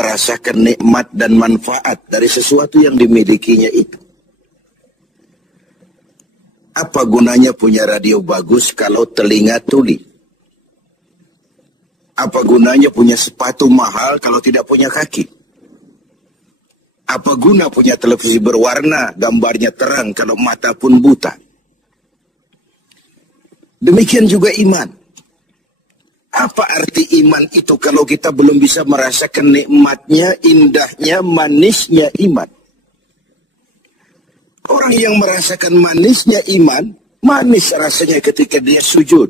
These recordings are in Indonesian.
merasakan nikmat dan manfaat dari sesuatu yang dimilikinya itu. Apa gunanya punya radio bagus kalau telinga tuli? Apa gunanya punya sepatu mahal kalau tidak punya kaki? Apa guna punya televisi berwarna, gambarnya terang kalau mata pun buta? Demikian juga iman. Apa arti iman itu kalau kita belum bisa merasakan nikmatnya, indahnya, manisnya iman? Orang yang merasakan manisnya iman, manis rasanya ketika dia sujud.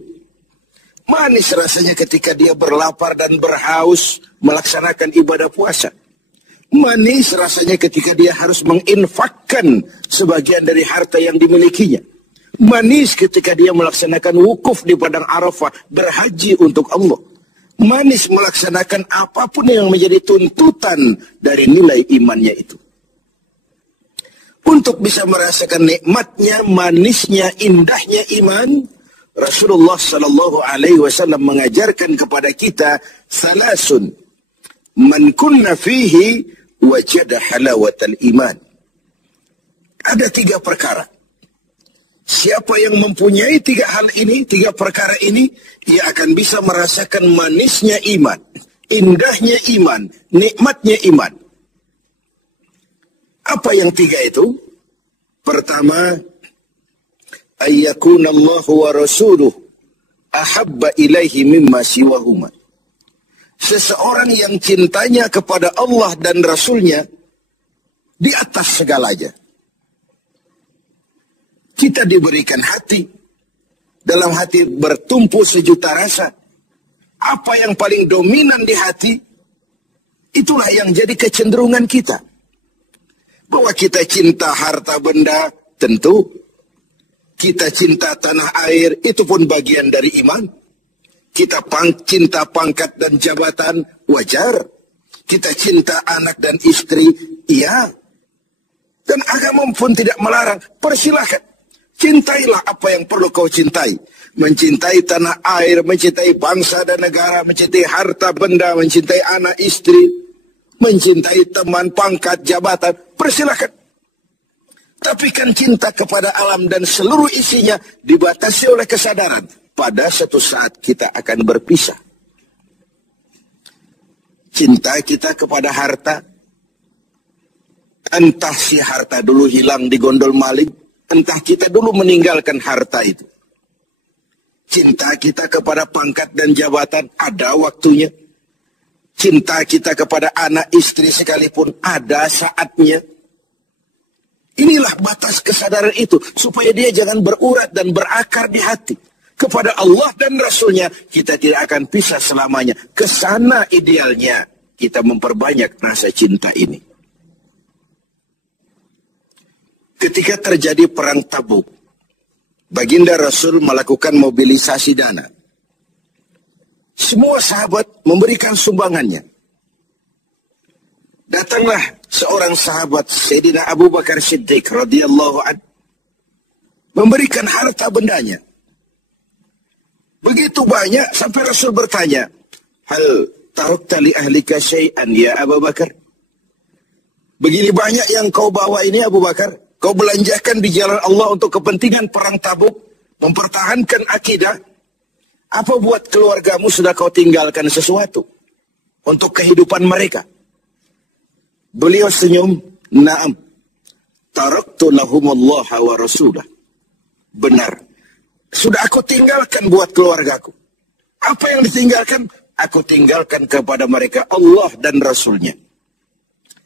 Manis rasanya ketika dia berlapar dan berhaus melaksanakan ibadah puasa. Manis rasanya ketika dia harus menginfakkan sebagian dari harta yang dimilikinya. Manis ketika dia melaksanakan wukuf di padang Arafah, berhaji untuk Allah. Manis melaksanakan apapun yang menjadi tuntutan dari nilai imannya itu. Untuk bisa merasakan nikmatnya, manisnya, indahnya iman, Rasulullah Sallallahu Alaihi Wasallam mengajarkan kepada kita salasun, man kunna fihi wajada halawatal iman. Ada 3 perkara. Siapa yang mempunyai 3 hal ini, 3 perkara ini, ia akan bisa merasakan manisnya iman, indahnya iman, nikmatnya iman. Apa yang 3 itu? Pertama, ayyakuna Allah wa rasuluh ahabba ilaihi mimma siwahuma. Seseorang yang cintanya kepada Allah dan Rasulnya di atas segalanya. Kita diberikan hati. Dalam hati bertumpu sejuta rasa. Apa yang paling dominan di hati, itulah yang jadi kecenderungan kita. Bahwa kita cinta harta benda, tentu. Kita cinta tanah air, itu pun bagian dari iman. Kita cinta pangkat dan jabatan, wajar. Kita cinta anak dan istri, iya. Dan agama pun tidak melarang, persilahkan. Cintailah apa yang perlu kau cintai. Mencintai tanah air, mencintai bangsa dan negara, mencintai harta benda, mencintai anak istri, mencintai teman, pangkat, jabatan, persilahkan. Tapi kan cinta kepada alam dan seluruh isinya dibatasi oleh kesadaran. Pada suatu saat kita akan berpisah. Cinta kita kepada harta, entah si harta dulu hilang di gondol maling, entah kita dulu meninggalkan harta itu. Cinta kita kepada pangkat dan jabatan ada waktunya. Cinta kita kepada anak istri sekalipun ada saatnya. Inilah batas kesadaran itu, supaya dia jangan berurat dan berakar di hati. Kepada Allah dan Rasulnya, kita tidak akan pisah selamanya. Kesana idealnya, kita memperbanyak rasa cinta ini. Ketika terjadi perang Tabuk, baginda Rasul melakukan mobilisasi dana. Semua sahabat memberikan sumbangannya. Datanglah seorang sahabat, Sayyidina Abu Bakar Siddiq radhiyallahu anhu, memberikan harta bendanya. Begitu banyak sampai Rasul bertanya, hal tarakta li ahlika syai'an ya Abu Bakar? Begini banyak yang kau bawa ini Abu Bakar, kau belanjakan di jalan Allah untuk kepentingan perang Tabuk, mempertahankan akidah. Apa buat keluargamu sudah kau tinggalkan sesuatu untuk kehidupan mereka? Beliau senyum, na'am, taraktu lahumullaha wa rasulah. Benar, sudah aku tinggalkan buat keluargaku. Apa yang ditinggalkan? Aku tinggalkan kepada mereka Allah dan Rasulnya.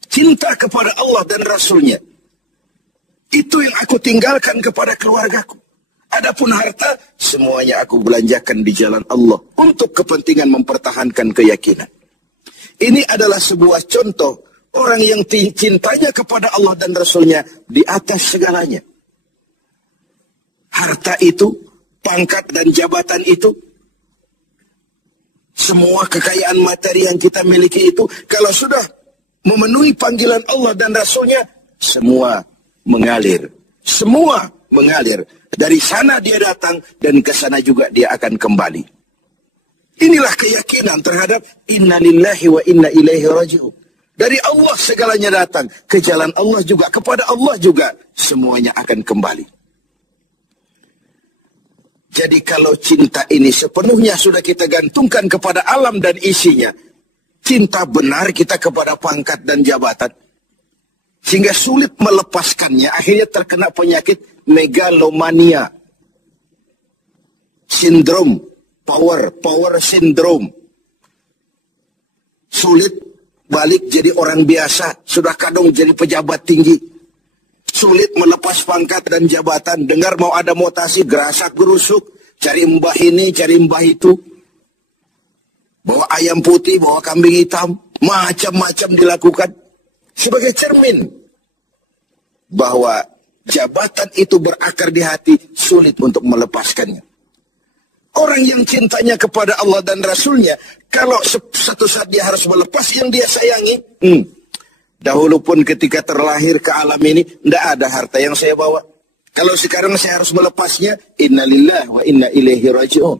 Cinta kepada Allah dan Rasulnya, itu yang aku tinggalkan kepada keluargaku. Adapun harta, semuanya aku belanjakan di jalan Allah untuk kepentingan mempertahankan keyakinan. Ini adalah sebuah contoh orang yang cintanya kepada Allah dan Rasulnya di atas segalanya. Harta itu, pangkat dan jabatan itu, semua kekayaan materi yang kita miliki itu, kalau sudah memenuhi panggilan Allah dan Rasulnya, semua mengalir. Semua mengalir. Dari sana dia datang dan ke sana juga dia akan kembali. Inilah keyakinan terhadap inna lillahi wa inna ilaihi raji'un. Dari Allah segalanya datang. Ke jalan Allah juga. Kepada Allah juga. Semuanya akan kembali. Jadi kalau cinta ini sepenuhnya sudah kita gantungkan kepada alam dan isinya. Cinta benar kita kepada pangkat dan jabatan. Sehingga sulit melepaskannya. Akhirnya terkena penyakit megalomania. Sindrom. Power syndrome. Sulit balik jadi orang biasa, sudah kadang jadi pejabat tinggi. Sulit melepas pangkat dan jabatan, dengar mau ada mutasi, gerasak gerusuk, cari mbah ini, cari mbah itu. Bawa ayam putih, bawa kambing hitam, macam-macam dilakukan. Sebagai cermin bahwa jabatan itu berakar di hati, sulit untuk melepaskannya. Orang yang cintanya kepada Allah dan Rasulnya, kalau satu saat dia harus melepas yang dia sayangi, dahulu pun ketika terlahir ke alam ini, tidak ada harta yang saya bawa. Kalau sekarang saya harus melepasnya, innalillah wa inna ilaihi raji'un.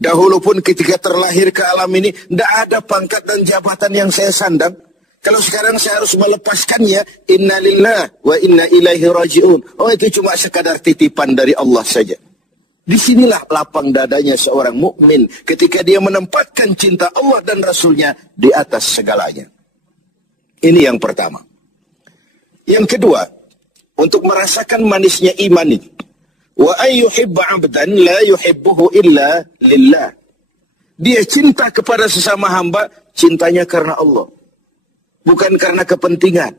Dahulu pun ketika terlahir ke alam ini, tidak ada pangkat dan jabatan yang saya sandang. Kalau sekarang saya harus melepaskannya, innalillah wa inna ilaihi raji'un. Oh, itu cuma sekadar titipan dari Allah saja. Disinilah lapang dadanya seorang mukmin ketika dia menempatkan cinta Allah dan Rasulnya di atas segalanya. Ini yang pertama. Yang kedua, untuk merasakan manisnya iman ini. Wa ayyuhibba 'abdan la yuhibbuhu illa lillah. Dia cinta kepada sesama hamba, cintanya karena Allah. Bukan karena kepentingan.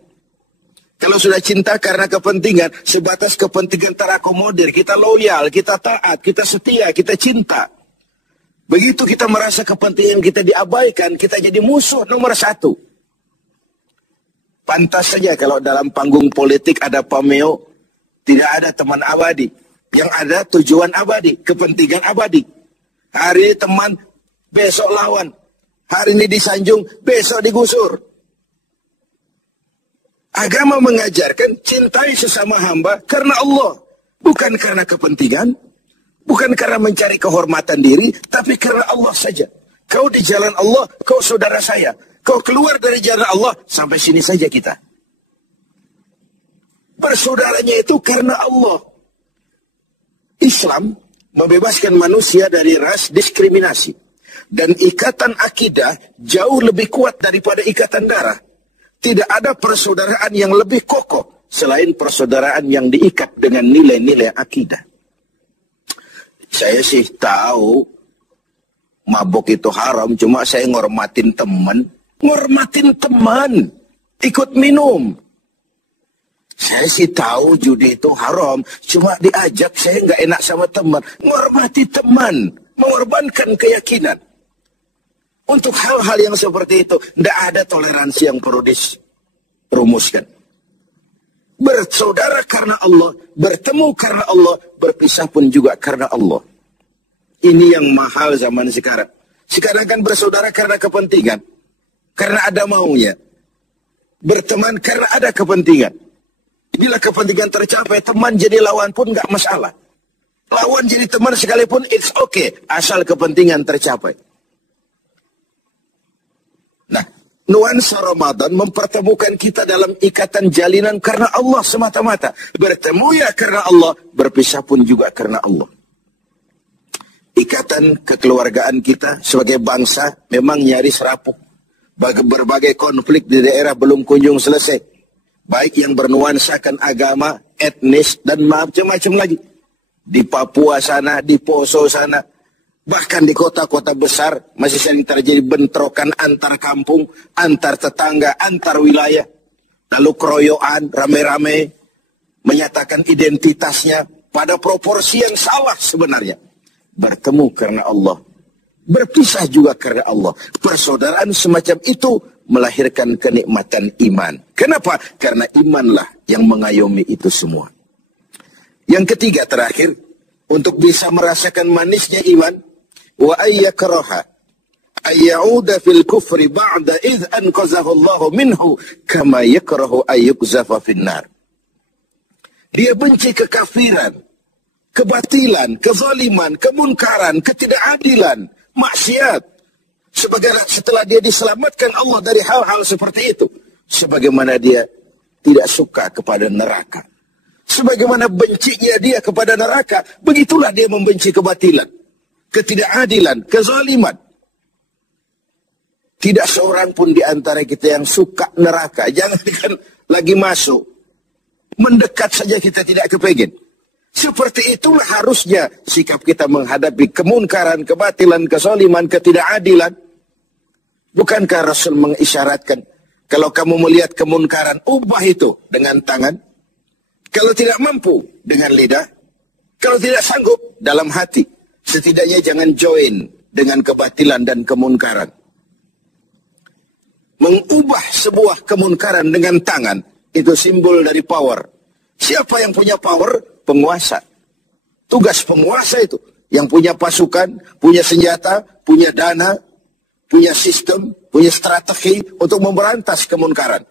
Kalau sudah cinta karena kepentingan, sebatas kepentingan terakomodir, kita loyal, kita taat, kita setia, kita cinta. Begitu kita merasa kepentingan kita diabaikan, kita jadi musuh nomor satu. Pantas saja kalau dalam panggung politik ada pameo, tidak ada teman abadi. Yang ada tujuan abadi, kepentingan abadi. Hari ini teman, besok lawan. Hari ini disanjung, besok digusur. Agama mengajarkan cintai sesama hamba karena Allah. Bukan karena kepentingan, bukan karena mencari kehormatan diri, tapi karena Allah saja. Kau di jalan Allah, kau saudara saya. Kau keluar dari jalan Allah, sampai sini saja kita. Bersaudaranya itu karena Allah. Islam membebaskan manusia dari ras diskriminasi. Dan ikatan akidah jauh lebih kuat daripada ikatan darah. Tidak ada persaudaraan yang lebih kokoh selain persaudaraan yang diikat dengan nilai-nilai akidah. Saya sih tahu mabuk itu haram, cuma saya ngormatin teman. Ngormatin teman, ikut minum. Saya sih tahu judi itu haram, cuma diajak saya nggak enak sama teman. Ngormati teman, mengorbankan keyakinan. Untuk hal-hal yang seperti itu, tidak ada toleransi yang perlu dirumuskan. Bersaudara karena Allah, bertemu karena Allah, berpisah pun juga karena Allah. Ini yang mahal zaman sekarang. Sekarang kan bersaudara karena kepentingan, karena ada maunya. Berteman karena ada kepentingan. Bila kepentingan tercapai, teman jadi lawan pun nggak masalah. Lawan jadi teman sekalipun, it's okay, asal kepentingan tercapai. Nah, nuansa Ramadan mempertemukan kita dalam ikatan jalinan karena Allah semata-mata. Bertemu ya karena Allah, berpisah pun juga karena Allah. Ikatan kekeluargaan kita sebagai bangsa memang nyaris rapuh. Berbagai konflik di daerah belum kunjung selesai. Baik yang bernuansakan agama, etnis, dan macam-macam lagi. Di Papua sana, di Poso sana. Bahkan di kota-kota besar masih sering terjadi bentrokan antar kampung, antar tetangga, antar wilayah. Lalu keroyokan, rame-rame, menyatakan identitasnya pada proporsi yang salah sebenarnya. Bertemu karena Allah. Berpisah juga karena Allah. Persaudaraan semacam itu melahirkan kenikmatan iman. Kenapa? Karena imanlah yang mengayomi itu semua. Yang ketiga terakhir, untuk bisa merasakan manisnya iman, wa ayyakraha ayyauda fil kufri ba'da idh anqazahu Allah minhu kama yakrahu ayyukzafa finnar. Dia benci kekafiran, kebatilan, kezaliman, kemunkaran, ketidakadilan, maksiat, Setelah dia diselamatkan Allah dari hal-hal seperti itu. Sebagaimana dia tidak suka kepada neraka. Sebagaimana bencinya dia kepada neraka, begitulah dia membenci kebatilan, ketidakadilan, kezaliman. Tidak seorang pun di antara kita yang suka neraka. Jangan lagi masuk. Mendekat saja kita tidak kepingin. Seperti itulah harusnya sikap kita menghadapi kemunkaran, kebatilan, kezaliman, ketidakadilan. Bukankah Rasul mengisyaratkan, kalau kamu melihat kemunkaran, ubah itu dengan tangan. Kalau tidak mampu, dengan lidah. Kalau tidak sanggup, dalam hati. Setidaknya jangan join dengan kebatilan dan kemunkaran. Mengubah sebuah kemunkaran dengan tangan, itu simbol dari power. Siapa yang punya power? Penguasa. Tugas penguasa itu. Yang punya pasukan, punya senjata, punya dana, punya sistem, punya strategi untuk memberantas kemunkaran.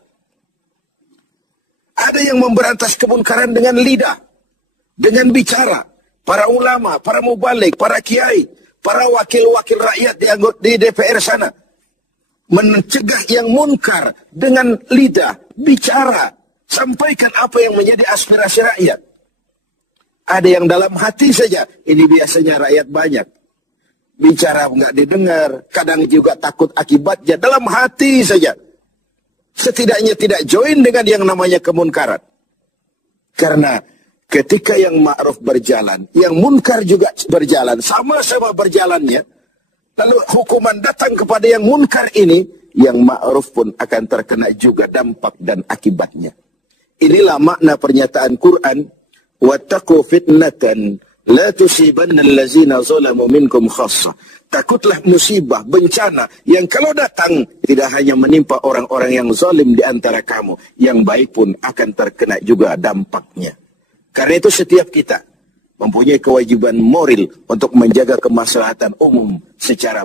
Ada yang memberantas kemunkaran dengan lidah, dengan bicara. Para ulama, para mubalik, para kiai, para wakil-wakil rakyat di DPR sana. Mencegah yang munkar dengan lidah, bicara. Sampaikan apa yang menjadi aspirasi rakyat. Ada yang dalam hati saja, ini biasanya rakyat banyak. Bicara enggak didengar, kadang juga takut akibatnya, dalam hati saja. Setidaknya tidak join dengan yang namanya kemunkaran. Karena ketika yang ma'ruf berjalan, yang munkar juga berjalan, sama-sama berjalannya, lalu hukuman datang kepada yang munkar ini, yang ma'ruf pun akan terkena juga dampak dan akibatnya. Inilah makna pernyataan Quran, wattaqu fitnatan la tusibanna allazina zalamu minkum khassah. Takutlah musibah, bencana yang kalau datang tidak hanya menimpa orang-orang yang zalim di antara kamu, yang baik pun akan terkena juga dampaknya. Karena itu setiap kita mempunyai kewajiban moral untuk menjaga kemaslahatan umum secara